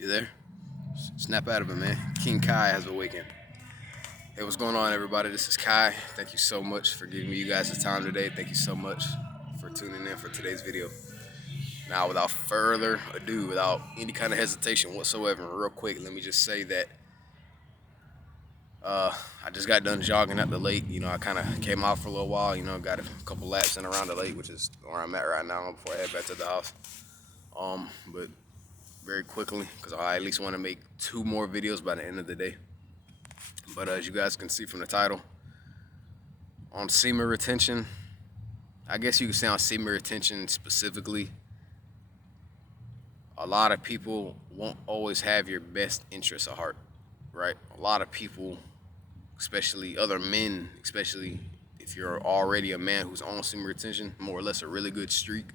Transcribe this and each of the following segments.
You there? Snap out of it, man. King Kai has awakened. Hey, what's going on, everybody? This is Kai. Thank you so much for giving me you guys' time today. Thank you so much for tuning in for today's video. Now, without further ado, without any kind of hesitation whatsoever, real quick, let me just say that I just got done jogging at the lake. I kind of came out for a little while. Got a couple laps in around the lake, which is where I'm at right now before I head back to the house. But very quickly, because I at least want to make 2 more videos by the end of the day. But as you guys can see from the title, on semen retention, I guess you could say on semen retention specifically, a lot of people won't always have your best interests at heart, right? A lot of people, especially other men, especially if you're already a man who's on semen retention, more or less a really good streak,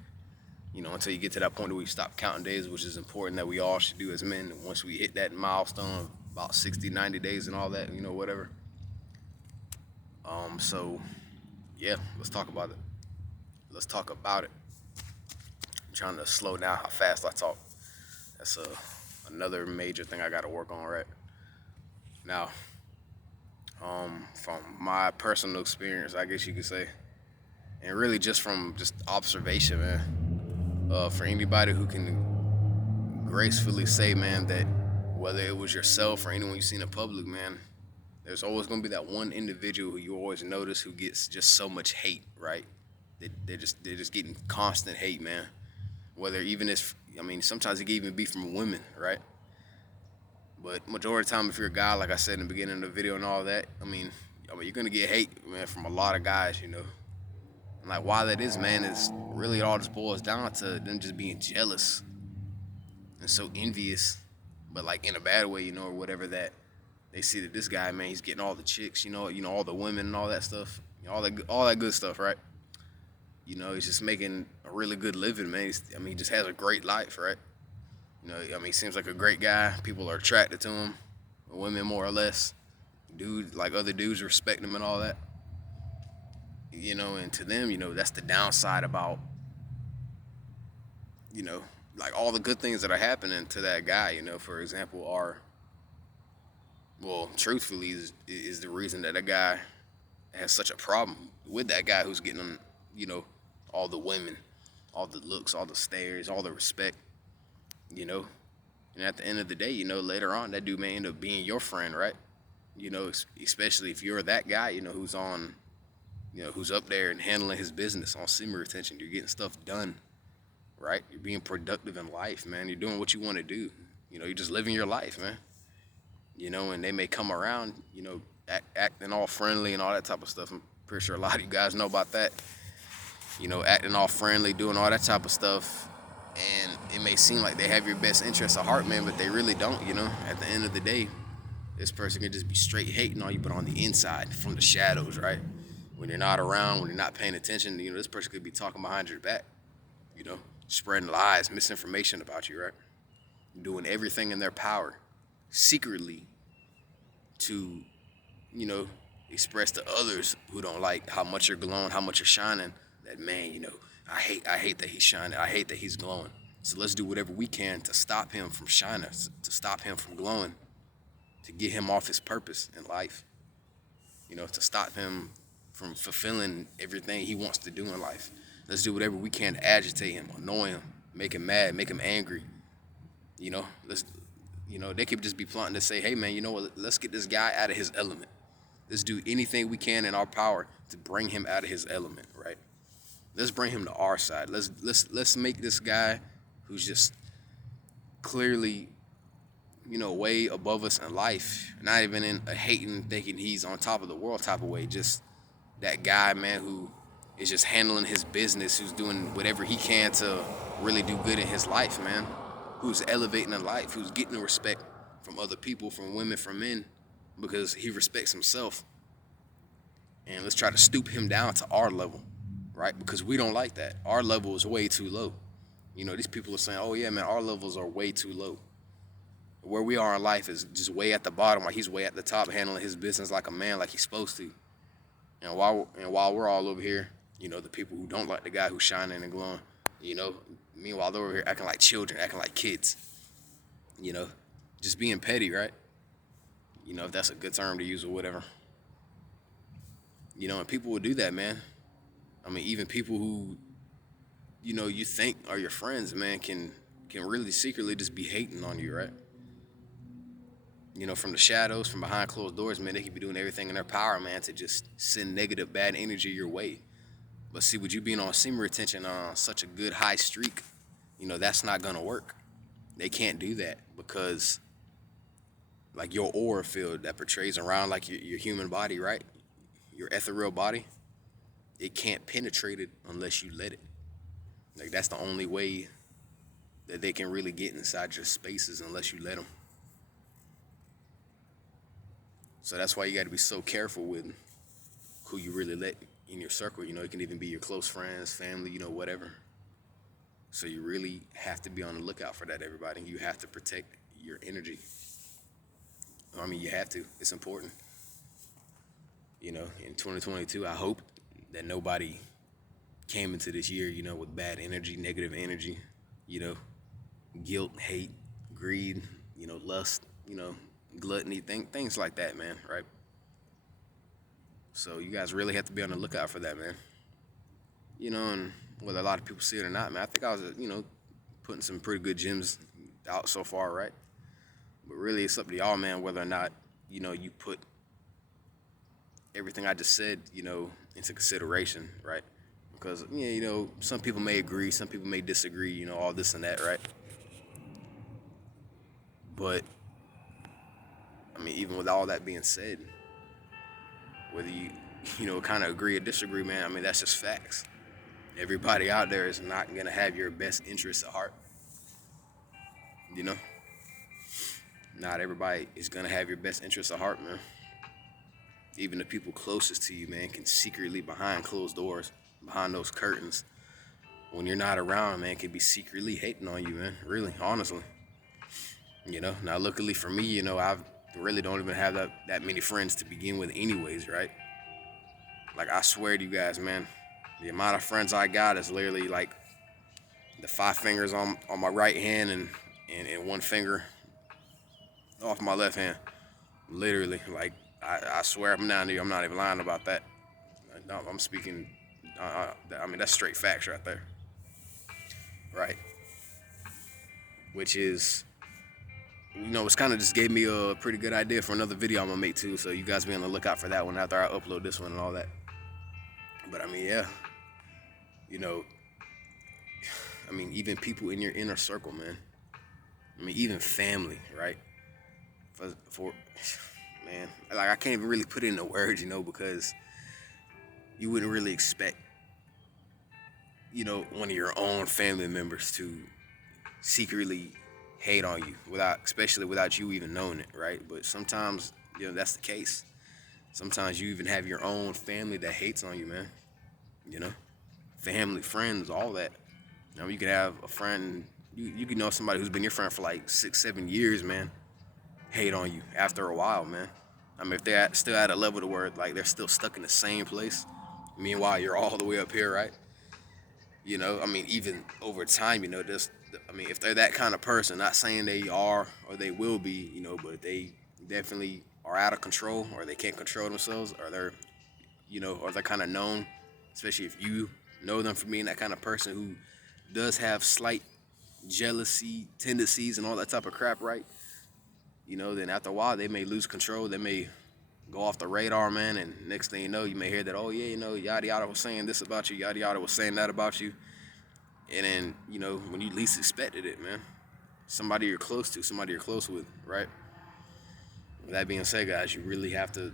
until you get to that point where you stop counting days, which is important that we all should do as men. Once we hit that milestone, about 60, 90 days and all that, whatever. So, yeah, let's talk about it. I'm trying to slow down how fast I talk. That's another major thing I got to work on right now. From my personal experience, I guess you could say, and really just from just observation, man, for anybody who can gracefully say, man, that whether it was yourself or anyone you seen in public, man, there's always going to be that one individual who you always notice who gets just so much hate, right? They're just getting constant hate, man. Whether even if, sometimes it can even be from women, right? But majority of the time, if you're a guy, like I said in the beginning of the video and all that, you're going to get hate, man, from a lot of guys, And like, why that is, man, is really it all just boils down to them just being jealous and so envious, but like in a bad way, or whatever, that they see that this guy, man, he's getting all the chicks, all the women and all that stuff, all that good stuff, right? He's just making a really good living, man. He just has a great life, right? He seems like a great guy. People are attracted to him, women more or less. Like other dudes respect him and all that. And to them, that's the downside about, like all the good things that are happening to that guy, for example, truthfully, is the reason that guy has such a problem with that guy who's getting, all the women, all the looks, all the stares, all the respect, And at the end of the day, later on, that dude may end up being your friend, right? Especially if you're that guy, who's on, who's up there and handling his business on semen retention. You're getting stuff done, right? You're being productive in life, man. You're doing what you want to do. You're just living your life, man. And they may come around, acting all friendly and all that type of stuff. I'm pretty sure a lot of you guys know about that. Acting all friendly, doing all that type of stuff. And it may seem like they have your best interests at heart, man, but they really don't, At the end of the day, this person can just be straight hating on you, but on the inside, from the shadows, right? When you're not around, when you're not paying attention, this person could be talking behind your back, spreading lies, misinformation about you, right? Doing everything in their power, secretly, to, express to others who don't like how much you're glowing, how much you're shining, that, man, I hate that he's shining. I hate that he's glowing. So let's do whatever we can to stop him from shining, to stop him from glowing, to get him off his purpose in life, to stop him from fulfilling everything he wants to do in life. Let's do whatever we can to agitate him, annoy him, make him mad, make him angry. They could just be plotting to say, hey, man, let's get this guy out of his element. Let's do anything we can in our power to bring him out of his element, right? Let's bring him to our side. Let's make this guy who's just clearly, way above us in life, not even in a hating, thinking he's on top of the world type of way. Just that guy, man, who is just handling his business, who's doing whatever he can to really do good in his life, man. Who's elevating in life, who's getting the respect from other people, from women, from men, because he respects himself. And let's try to stoop him down to our level, right? Because we don't like that. Our level is way too low. These people are saying, oh yeah, man, our levels are way too low. Where we are in life is just way at the bottom, while he's way at the top, handling his business like a man, like he's supposed to. And while we're all over here, the people who don't like the guy who's shining and glowing, meanwhile they're over here acting like children, acting like kids. You know, just being petty, right? You know, if that's a good term to use or whatever. You know, and people will do that, man. I mean, even people who, you know, you think are your friends, man, can really secretly just be hating on you, right? You know, from the shadows, from behind closed doors, man, they could be doing everything in their power, man, to just send negative, bad energy your way. But see, with you being on semen retention on such a good high streak, you know, that's not gonna work. They can't do that because, like, your aura field that portrays around like your human body, right? Your ethereal body, it can't penetrate it unless you let it. Like, that's the only way that they can really get inside your spaces unless you let them. So that's why you got to be so careful with who you really let in your circle. You know, it can even be your close friends, family, you know, whatever. So you really have to be on the lookout for that, everybody. You have to protect your energy. I mean, you have to. It's important. You know, in 2022, I hope that nobody came into this year, you know, with bad energy, negative energy, you know, guilt, hate, greed, you know, lust, you know, gluttony, things like that, man, right? So you guys really have to be on the lookout for that, man. You know, and whether a lot of people see it or not, man, I think I was, you know, putting some pretty good gems out so far, right? But really, it's up to y'all, man, whether or not, you know, you put everything I just said, you know, into consideration, right? Because, yeah, you know, some people may agree, some people may disagree, you know, all this and that, right? But, I mean, even with all that being said, whether you, you know, kind of agree or disagree, man, I mean, that's just facts. Everybody out there is not going to have your best interests at heart, you know? Not everybody is going to have your best interests at heart, man. Even the people closest to you, man, can secretly, behind closed doors, behind those curtains, when you're not around, man, can be secretly hating on you, man. Really, honestly. You know, now luckily for me, you know, I really don't even have that many friends to begin with anyways, right? Like, I swear to you guys, man, the amount of friends I got is literally like the 5 fingers on my right hand and one finger off my left hand. Literally, like, I swear I'm not I'm not even lying about that. I'm speaking, I mean, that's straight facts right there, right? Which is, you know, it's kind of just gave me a pretty good idea for another video I'm gonna make too. So you guys be on the lookout for that one after I upload this one and all that. But I mean, yeah, you know, I mean, even people in your inner circle, man. I mean, even family, right? For man, like, I can't even really put it into words, you know, because you wouldn't really expect, you know, one of your own family members to secretly hate on you without, especially without you even knowing it, right? But sometimes, you know, that's the case. Sometimes you even have your own family that hates on you, man. You know, family, friends, all that. You know, you could have a friend, you could know somebody who's been your friend for like 6, 7 years, man, hate on you after a while, man. I mean, if they're still at a level to where, like, they're still stuck in the same place, meanwhile you're all the way up here, right? You know, I mean, even over time, you know, just, I mean, if they're that kind of person, not saying they are or they will be, you know, but they definitely are out of control, or they can't control themselves, or they're, you know, or they're kind of known, especially if you know them for being that kind of person who does have slight jealousy tendencies and all that type of crap, right? You know, then after a while they may lose control. They may go off the radar, man, and next thing you know, you may hear that, oh yeah, you know, yada yada was saying this about you, yada yada was saying that about you, and then, you know, when you least expected it, man, somebody you're close to, somebody you're close with, right? With that being said, guys, you really have to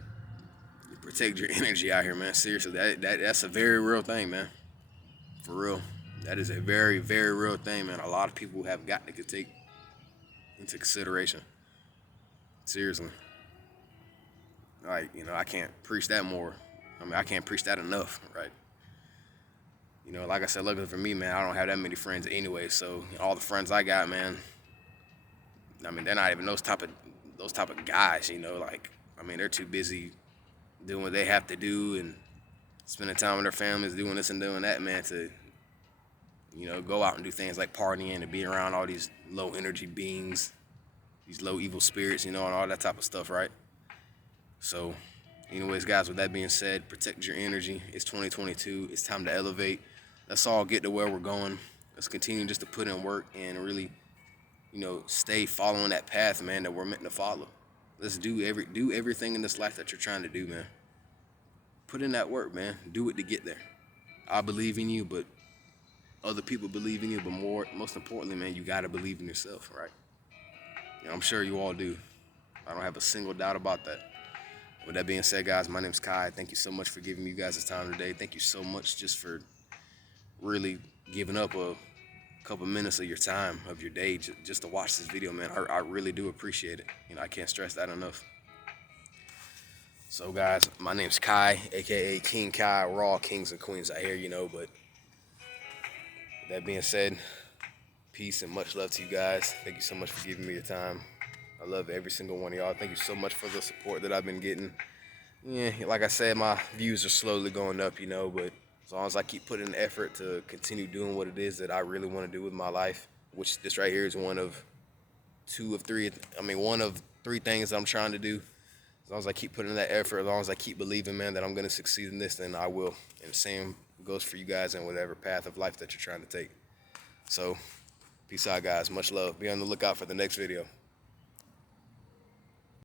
protect your energy out here, man. Seriously, that's a very real thing, man. For real. That is a very, very real thing, man. A lot of people have got to take into consideration. Seriously. Like, you know, I can't preach that more. I mean, I can't preach that enough, right? You know, like I said, luckily for me, man, I don't have that many friends anyway. So all the friends I got, man, I mean, they're not even those type of guys. You know, like, I mean, they're too busy doing what they have to do and spending time with their families, doing this and doing that, man, to, you know, go out and do things like partying and be around all these low energy beings. these low evil spirits, you know, and all that type of stuff, right? So, anyways, guys, with that being said, protect your energy. It's 2022. It's time to elevate. Let's all get to where we're going. Let's continue just to put in work and really, you know, stay following that path, man, that we're meant to follow. Let's do everything in this life that you're trying to do, man. Put in that work, man. Do it to get there. I believe in you, but other people believe in you. But most importantly, man, you gotta believe in yourself, right? And I'm sure you all do. I don't have a single doubt about that. With that being said, guys, my name's Kai. Thank you so much for giving me you guys this time today. Thank you so much just for really giving up a couple minutes of your time, of your day, just to watch this video, man. I really do appreciate it. You know, I can't stress that enough. So, guys, my name's Kai, aka King Kai. We're all kings and queens out here, you know. But with that being said, peace and much love to you guys. Thank you so much for giving me your time. I love every single one of y'all. Thank you so much for the support that I've been getting. Yeah, like I said, my views are slowly going up, you know, but as long as I keep putting in the effort to continue doing what it is that I really want to do with my life, which this right here is one of three things that I'm trying to do. As long as I keep putting in that effort, as long as I keep believing, man, that I'm going to succeed in this, then I will. And the same goes for you guys in whatever path of life that you're trying to take. So, peace out, guys. Much love. Be on the lookout for the next video.